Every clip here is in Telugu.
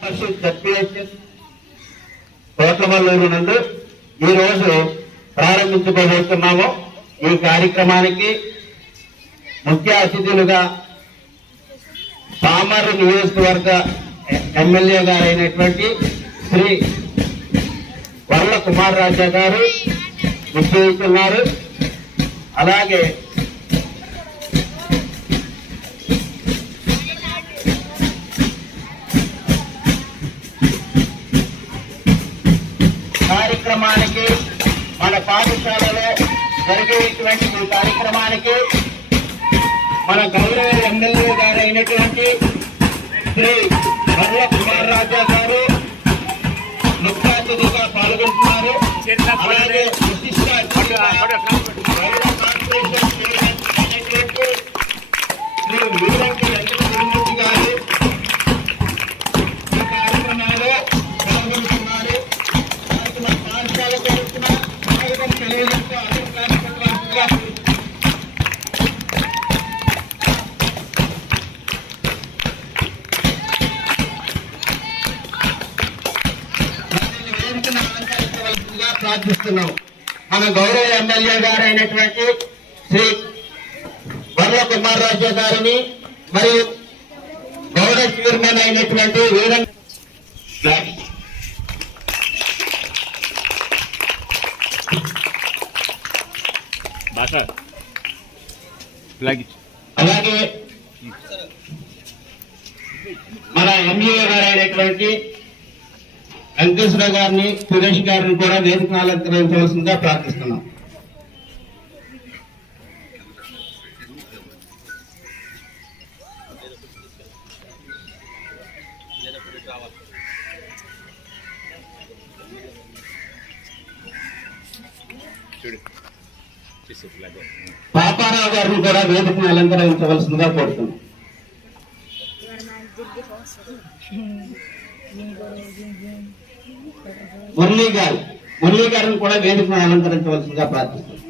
పరిషత్ జడ్పీహెచ్ఎస్ కోటమల్లూరు నందు ఈ రోజు ఈ కార్యక్రమానికి ముఖ్య అతిథులుగా పామరు నియోజకవర్గ ఎమ్మెల్యే గారైనటువంటి శ్రీ వర్ల కుమార్ రాజా గారు నిశ్చయిస్తున్నారు అలాగే కార్యక్రమానికి మన పాఠశాలలో జరిగేటువంటి ఈ కార్యక్రమానికి మన గౌరవ ఎమ్మెల్యే గారు అయినటువంటి శ్రీ వర్ల కుమార్ రాజా గారు ముఖ్యాతిథిగా పాల్గొంటున్నారు. అలాగే విశిష్ట శ్రీ వీరంకి ఎమ్మెల్యే గారు అయినటువంటి శ్రీ వర్ల కుమార్ రాజు గారిని మరియు గౌరవ చైర్మన్ అయినటువంటి వీరం అలాగే మన ఎంఈఓ గారు అయినటువంటి వెంకటేశ్వర గారిని సురేష్ గారిని కూడా వేదిక అలంకరించవలసిందిగా ప్రార్థిస్తున్నాం. చూడు. చేసే పాపారావు గారిని కూడా వేదికను అలంకరించవలసిందిగా కోరుతున్నాం. మురళీ గారు మురళీ గారిని కూడా వేదికను అలంకరించవలసిందిగా ప్రార్థిస్తున్నాం.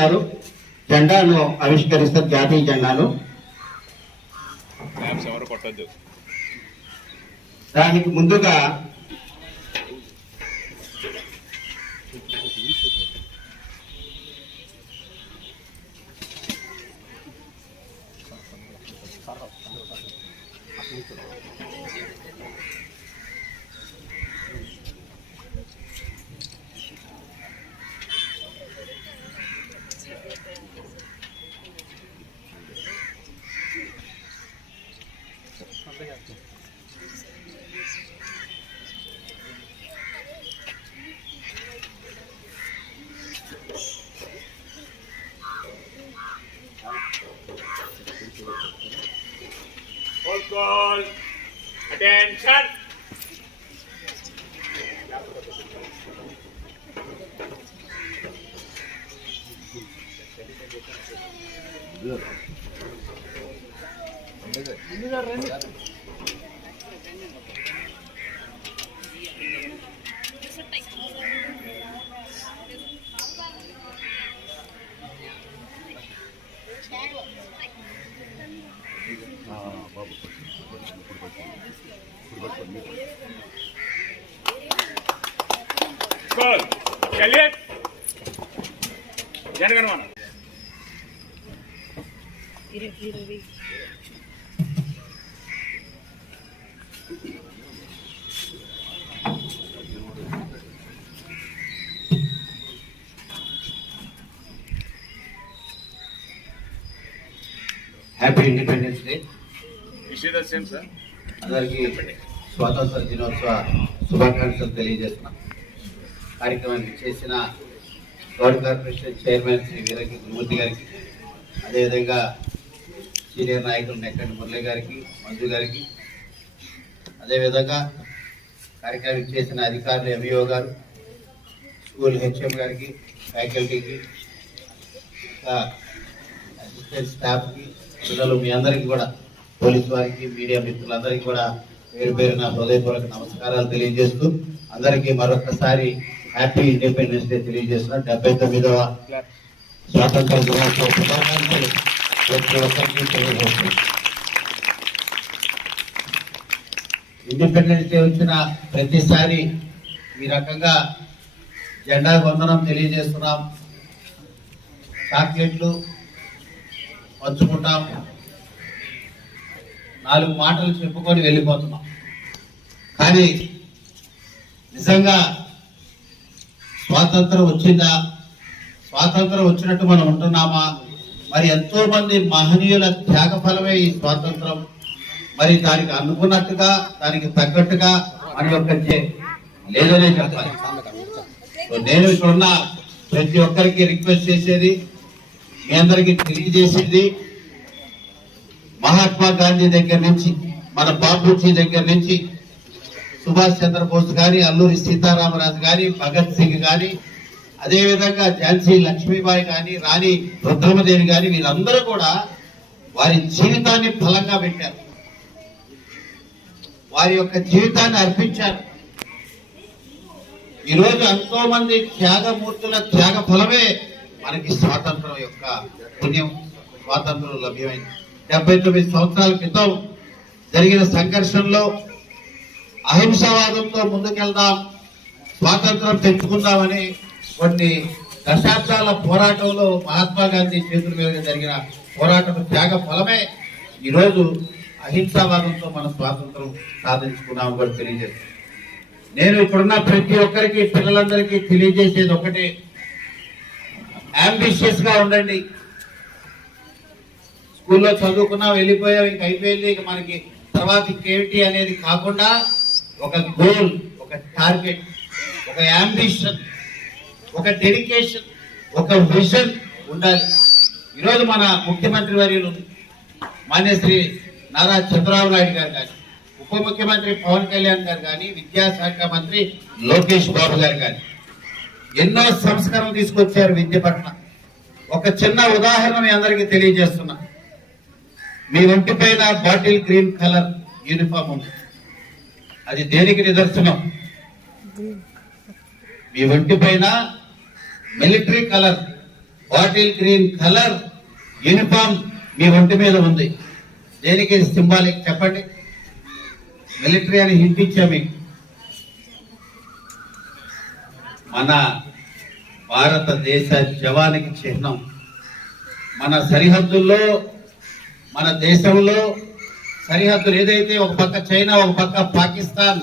గారు జెండాను ఆవిష్కరిస్తారు జాతీయ జెండాను. దానికి ముందుగా call. Attention. Goal. Elliot. Jana Gana Mana happy independence day wish you the same sir అందరికీ స్వాతంత్ర దినోత్సవ శుభాకాంక్షలు తెలియజేస్తున్నాం. కార్యక్రమానికి చేసిన గౌడ్ కార్పొరేషన్ చైర్మన్ శ్రీ వీరకి గురుమూర్తి గారికి అదేవిధంగా సీనియర్ నాయకులు నెక్కండి మురళి గారికి మంజు గారికి అదేవిధంగా కార్యక్రమం చేసిన అధికారులు ఎంఈఓ గారు స్కూల్ హెచ్ఎం గారికి ఫ్యాకల్టీకి అసిస్టెంట్ స్టాఫ్కి పిల్లలు మీ అందరికీ కూడా పోలీస్ వారికి మీడియా మిత్రులందరికీ కూడా పేరు పేరున హృదయపూర్వక నమస్కారాలు తెలియజేస్తూ అందరికీ మరొకసారి హ్యాపీ ఇండిపెండెన్స్ డే తెలియజేస్తున్నా. డెబ్బై తొమ్మిదవ స్వాతంత్ర దినోత్సవ శుభాకాంక్షలు ప్రతి ఒక్కరికి ఇండిపెండెన్స్ డే వచ్చిన ప్రతిసారి ఈ రకంగా జెండా వందనం తెలియజేస్తున్నాం. చాక్లెట్లు పంచుకుంటాం. నాలుగు మాటలు చెప్పుకొని వెళ్ళిపోతున్నాం. కానీ నిజంగా స్వాతంత్రం వచ్చిందా? స్వాతంత్రం వచ్చినట్టు మనం ఉంటున్నామా? మరి ఎంతో మంది మహనీయుల త్యాగ ఫలమే ఈ స్వాతంత్రం. మరి దానికి అనుకున్నట్టుగా దానికి తగ్గట్టుగా మన యొక్క లేదనే చెప్పాలి. నేను ఇక్కడ ఉన్న ప్రతి ఒక్కరికి రిక్వెస్ట్ చేసేది మీ అందరికి తెలియజేసింది. మహాత్మా గాంధీ దగ్గర నుంచి మన బాపూజీ దగ్గర నుంచి సుభాష్ చంద్రబోస్ గారి అల్లూరి సీతారామరాజు గారి భగత్ సింగ్ గారి అదేవిధంగా ఝాన్సీ లక్ష్మీబాయి కానీ రాణి రుద్రమదేవి కానీ వీళ్ళందరూ కూడా వారి జీవితాన్ని ఫలంగా పెట్టారు. వారి యొక్క జీవితాన్ని అర్పించారు. ఈరోజు ఎంతో మంది త్యాగమూర్తుల త్యాగ ఫలమే మనకి స్వాతంత్రం యొక్క పుణ్యం స్వాతంత్రం లభ్యమైంది. డెబ్బై తొమ్మిది సంవత్సరాల క్రితం జరిగిన సంఘర్షణలో అహింసావాదంతో ముందుకెళ్దాం స్వాతంత్రం తెచ్చుకుందామని కొన్ని దశాబ్దాల పోరాటంలో మహాత్మా గాంధీ చేతుల మీదుగా జరిగిన పోరాటం త్యాగ ఫలమే ఈరోజు అహింసావాదంతో మనం స్వాతంత్రం సాధించుకున్నాము కూడా తెలియజేస్తుంది. నేను ఇప్పుడున్న ప్రతి ఒక్కరికి పిల్లలందరికీ తెలియజేసేది ఒకటే. అంబిషియస్గా ఉండండి. స్కూల్లో చదువుకున్నాం వెళ్ళిపోయాం ఇంక అయిపోయింది. ఇక మనకి తర్వాత ఇంకేమిటి అనేది కాకుండా ఒక గోల్ ఒక టార్గెట్ ఒక యాంబిషన్ ఒక డెడికేషన్ ఒక విజన్ ఉండాలి. ఈరోజు మన ముఖ్యమంత్రి వర్యులు మాన్యశ్రీ నారా చంద్రబాబు నాయుడు గారు కానీ ఉప ముఖ్యమంత్రి పవన్ కళ్యాణ్ గారు కానీ విద్యాశాఖ మంత్రి లోకేష్ బాబు గారు కానీ ఎన్నో సంస్కరణలు తీసుకొచ్చారు విద్య పట్ల. ఒక చిన్న ఉదాహరణ మీ అందరికీ తెలియజేస్తున్నా. మీ ఒంటి పైన బాటిల్ గ్రీన్ కలర్ యూనిఫామ్ ఉంది. అది దేనికి నిదర్శనం? మీ ఒంటి పైన military colour bottle green colour uniform మీ ఒంటి మీద ఉంది. దేనికి సింబాలిక్ చెప్పండి? మిలిటరీ అని హింట్ మీకు? మన భారతదేశ జవానికి చిహ్నం. మన సరిహద్దుల్లో మన దేశంలో సరిహద్దులు ఏదైతే ఒక పక్క చైనా ఒక పక్క పాకిస్తాన్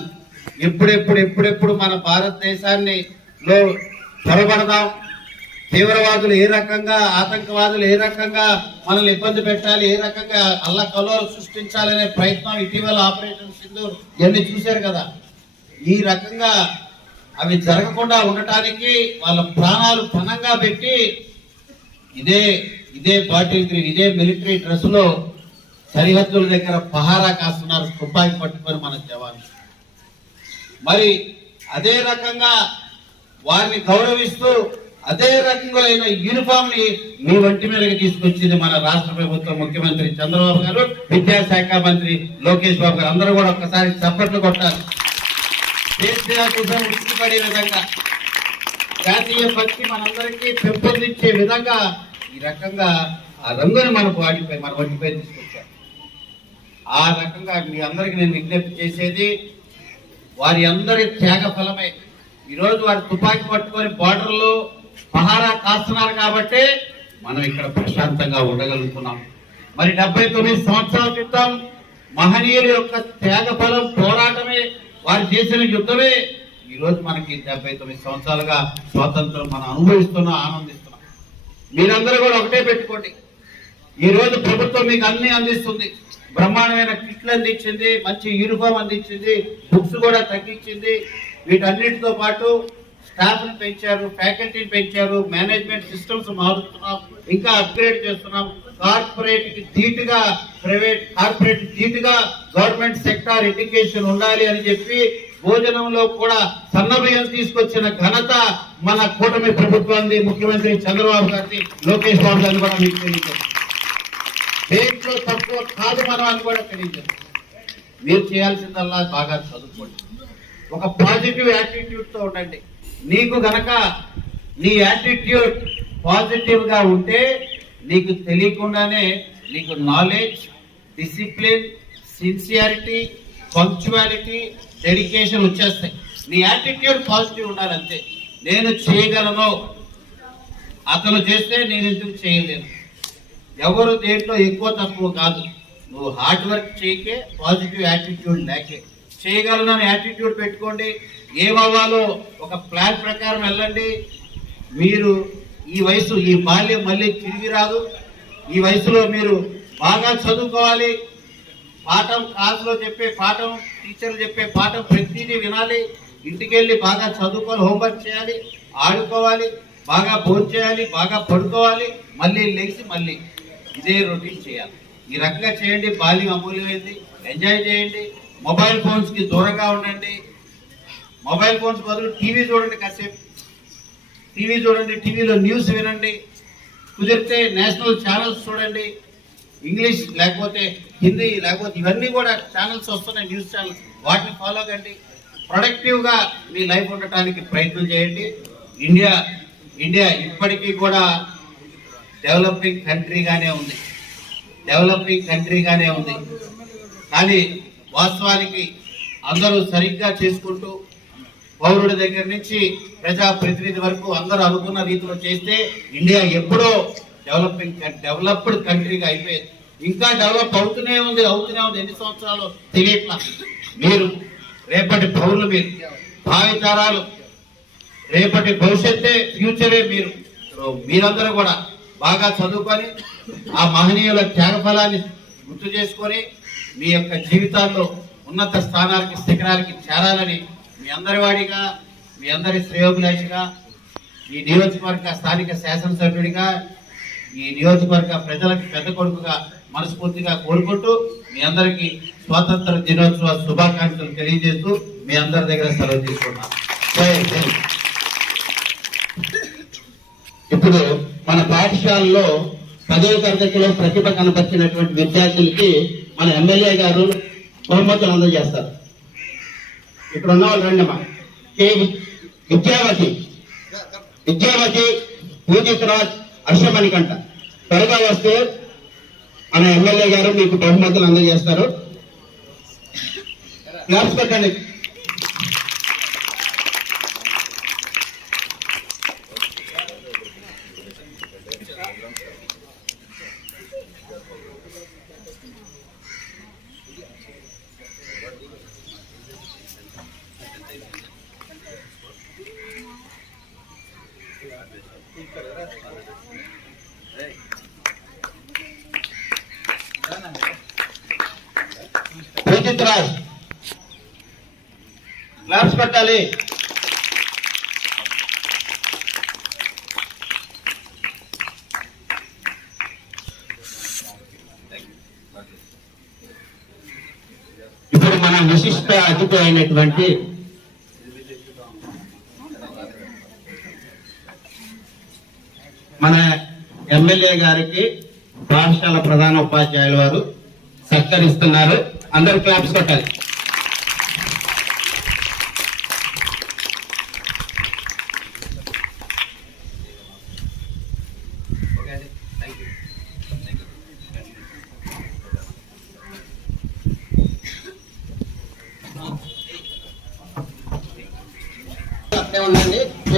ఎప్పుడెప్పుడు ఎప్పుడెప్పుడు మన భారతదేశాన్ని లో చొరబడదాం తీవ్రవాదులు ఏ రకంగా ఆతంకవాదులు ఏ రకంగా మనల్ని ఇబ్బంది పెట్టాలి ఏ రకంగా అల్ల కలోలు సృష్టించాలనే ప్రయత్నం ఇటీవల ఆపరేషన్ సింధూర్ ఇవన్నీ చూశారు కదా? ఈ రకంగా అవి జరగకుండా ఉండటానికి వాళ్ళ ప్రాణాలు పణంగా పెట్టి ఇదే ఇదే బాటిల్ గ్రీన్ ఇదే మిలిటరీ డ్రెస్లో సరిహద్దుల దగ్గర పహారా కాస్తున్నారు తుపాకి పట్టుకొని మన జవాన్లు. మరి అదే రకంగా వారిని గౌరవిస్తూ అదే రకమైన యూనిఫామ్ని మీ వంటి మీదకి తీసుకొచ్చింది మన రాష్ట్ర ప్రభుత్వం ముఖ్యమంత్రి చంద్రబాబు గారు విద్యాశాఖ మంత్రి లోకేష్ బాబు గారు. అందరూ కూడా ఒక్కసారి చప్పట్లు కొట్టాలి. దేశీయాతిజం ఉట్టిపడే విధంగా జాతీయ భక్తి మనందరికీ పెంపొందించే విధంగా ఈ రకంగా ఆ రంగుని మనకు వాటిపై మన ఒంటిపై తీసుకొచ్చారు. ఆ రకంగా మీ అందరికి నేను విజ్ఞప్తి చేసేది వారి అందరి త్యాగ ఫలమే. ఈరోజు వారు తుపాకీ పట్టుకొని బార్డర్లో పహారా కాస్తున్నారు కాబట్టి మనం ఇక్కడ ప్రశాంతంగా ఉండగలుగుతున్నాం. మరి డెబ్బై తొమ్మిది సంవత్సరాల క్రితం మహనీయుల యొక్క త్యాగ ఫలం పోరాటమే వారు చేసిన యుద్ధమే. ఈరోజు మనకి డెబ్బై తొమ్మిది సంవత్సరాలుగా స్వాతంత్రం మనం అనుభవిస్తున్నాం ఆనందిస్తున్నాం. మీరందరూ కూడా ఒకటే పెట్టుకోండి. ఈ రోజు ప్రభుత్వం మీకు అన్ని అందిస్తుంది. బ్రహ్మాండమైన కిట్లు అందించింది మంచి యూనిఫామ్ అందించింది బుక్స్ కూడా తగ్గించింది. వీటన్నిటితో పాటు స్టాఫ్ని పెంచారు ఫ్యాకల్టీని పెంచారు మేనేజ్మెంట్ సిస్టమ్స్ మారుస్తున్నాం ఇంకా అప్గ్రేడ్ చేస్తున్నాం. కార్పొరేట్ ధీటుగా ప్రైవేట్ కార్పొరేట్ ధీటుగా గవర్నమెంట్ సెక్టార్ ఎడ్యుకేషన్ ఉండాలి అని చెప్పి భోజనంలో కూడా సన్నబియ్యం తీసుకొచ్చిన ఘనత మన కూటమి ప్రభుత్వాన్ని ముఖ్యమంత్రి చంద్రబాబు గారిని లోకేష్ బాబు గారిని కూడా మీకు తెలియజేస్తాం దేంట్లో తక్కువ కాదు మనం అని కూడా తెలియజేస్తాం మీరు చేయాల్సిందల్లా బాగా చదువుకోండి. ఒక పాజిటివ్ యాటిట్యూడ్తో ఉండండి. నీకు గనక నీ యాటిట్యూడ్ పాజిటివ్గా ఉంటే నీకు తెలియకుండానే నీకు knowledge discipline sincerity punctuality dedication వచ్చేస్తాయి. నీ యాటిట్యూడ్ పాజిటివ్ ఉండాలి అంతే. నేను చేయగలను. అతను చేస్తే నేను ఎందుకు చేయలేను? ఎవరు దేంట్లో ఎక్కువ తక్కువ కాదు. నువ్వు హార్డ్ వర్క్ చేయకే పాజిటివ్ యాటిట్యూడ్ లేకే. చేయగలనని యాటిట్యూడ్ పెట్టుకోండి. ఏమవ్వాలో ఒక ప్లాన్ ప్రకారం వెళ్ళండి. మీరు ఈ వయసు ఈ బాల్యం మళ్ళీ తిరిగి రాదు. ఈ వయసులో మీరు బాగా చదువుకోవాలి. పాఠం క్లాసులో చెప్పే పాఠం టీచర్లు చెప్పే పాఠం ప్రతిదీ వినాలి. ఇంటికి వెళ్ళి బాగా చదువుకొని హోంవర్క్ చేయాలి ఆడుకోవాలి బాగా భోజనం చేయాలి బాగా పడుకోవాలి మళ్ళీ లేచి మళ్ళీ ఇదే రొటీన్ చేయాలి. ఈ రకంగా చేయండి బాల్యం అమూల్యమైంది. ఎంజాయ్ చేయండి. మొబైల్ ఫోన్స్కి దూరంగా ఉండండి. మొబైల్ ఫోన్స్ బదులు టీవీ చూడండి కాసేపు. టీవీ చూడండి టీవీలో న్యూస్ వినండి. కుదిరితే నేషనల్ ఛానల్స్ చూడండి. ఇంగ్లీష్ లేకపోతే హిందీ లేకపోతే ఇవన్నీ కూడా ఛానల్స్ వస్తున్నాయి న్యూస్ ఛానల్స్ వాటిని ఫాలో కండి. ప్రొడక్టివ్గా మీ లైఫ్ ఉండటానికి ప్రయత్నం చేయండి. ఇండియా ఇండియా ఇప్పటికీ కూడా డెవలపింగ్ కంట్రీగానే ఉంది. డెవలపింగ్ కంట్రీగానే ఉంది. కానీ వాస్తవానికి అందరూ సరిగ్గా చేసుకుంటూ పౌరుడి దగ్గర నుంచి ప్రజా ప్రతినిధి వరకు అందరూ అనుకున్న రీతిలో చేస్తే ఇండియా ఎప్పుడో డెవలపింగ్ డెవలప్డ్ కంట్రీగా అయిపోయింది. ఇంకా డెవలప్ అవుతూనే ఉంది అవుతూనే ఉంది. ఎన్ని సంవత్సరాలు తెలియట్లా? మీరు రేపటి పౌరులు మీరు భావితరాలు రేపటి భవిష్యత్తే ఫ్యూచరే మీరు. మీరందరూ కూడా బాగా చదువుకొని ఆ మహనీయుల త్యాగఫలాన్ని గుర్తు చేసుకొని మీ యొక్క జీవితాల్లో ఉన్నత స్థానాలకి శిఖరాలకి చేరాలని మీ అందరి వాడిగా మీ అందరి శ్రేయోభిలాషిగా ఈ నియోజకవర్గ స్థానిక శాసనసభ్యుడిగా ఈ నియోజకవర్గ ప్రజలకు పెద్ద కొడుకుగా మనస్ఫూర్తిగా కోరుకుంటూ మీ అందరికీ స్వాతంత్ర దినోత్సవ శుభాకాంక్షలు తెలియజేస్తూ మీ అందరి దగ్గర సెలవు తీసుకున్నాను ఇప్పుడు మన పాఠశాలలో పదవ తరగతిలో ప్రతిభ కనపరిచినటువంటి విద్యార్థులకి మన ఎమ్మెల్యే గారు బహుమతులు అందజేస్తారు. ఇక్కడ ఉన్న వాళ్ళు రండి అమ్మా విద్యావతి. విద్యావతి పూజిత్ రాజ్ హర్షమణికంట త్వరగా వస్తే మన ఎమ్మెల్యే గారు మీకు బహుమతులు అందజేస్తారు. క్లాప్స్ పెట్టండి పూజిత్ రాజ్ క్లాప్స్ ఇప్పుడు మన విశిష్ట అతిథి అయినటువంటి మన ఎమ్మెల్యే గారికి పాఠశాల ప్రధాన ఉపాధ్యాయుల వారు సత్కరిస్తున్నారు. అందరు క్లాప్స్ కొట్టాలి.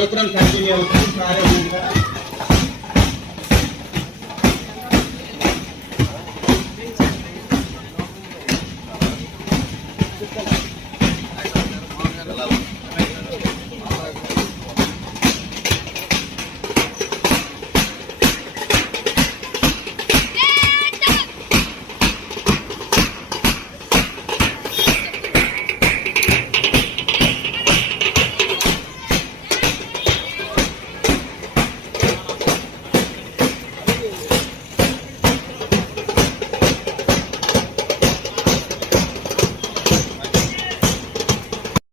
ప్రోగ్రామ్ కంటిన్యూ అవుతుంది సార్